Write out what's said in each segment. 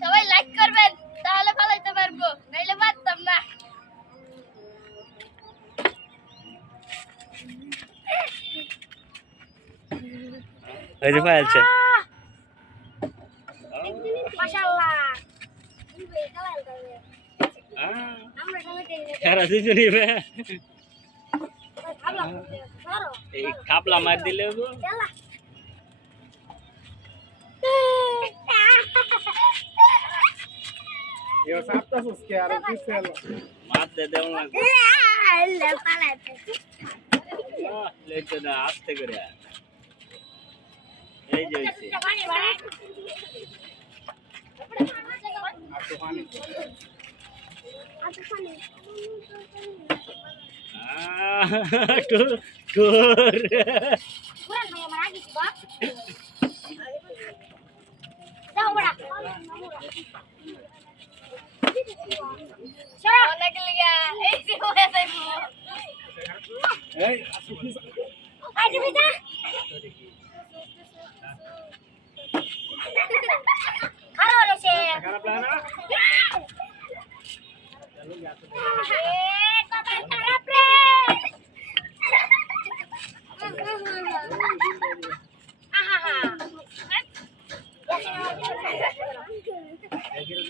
সবাই লাইক করবেন তাহলে ফলাইতে পারবো নাইলে পারতাম না এই যে ফাইলছে Ah. karena sih jadi be. Kapla mati lewo. Yo sabta sus ke aro kiselo. Mat de de un lago. Ya, le palate. Ah, le chena aste gure. Hey Joyce. Hey Joyce. এই আজ ভিজা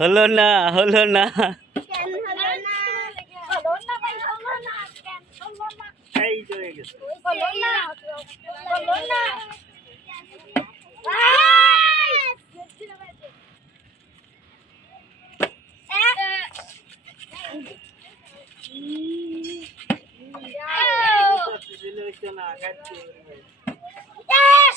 হলো না হলো না। Yes!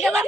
Jangan.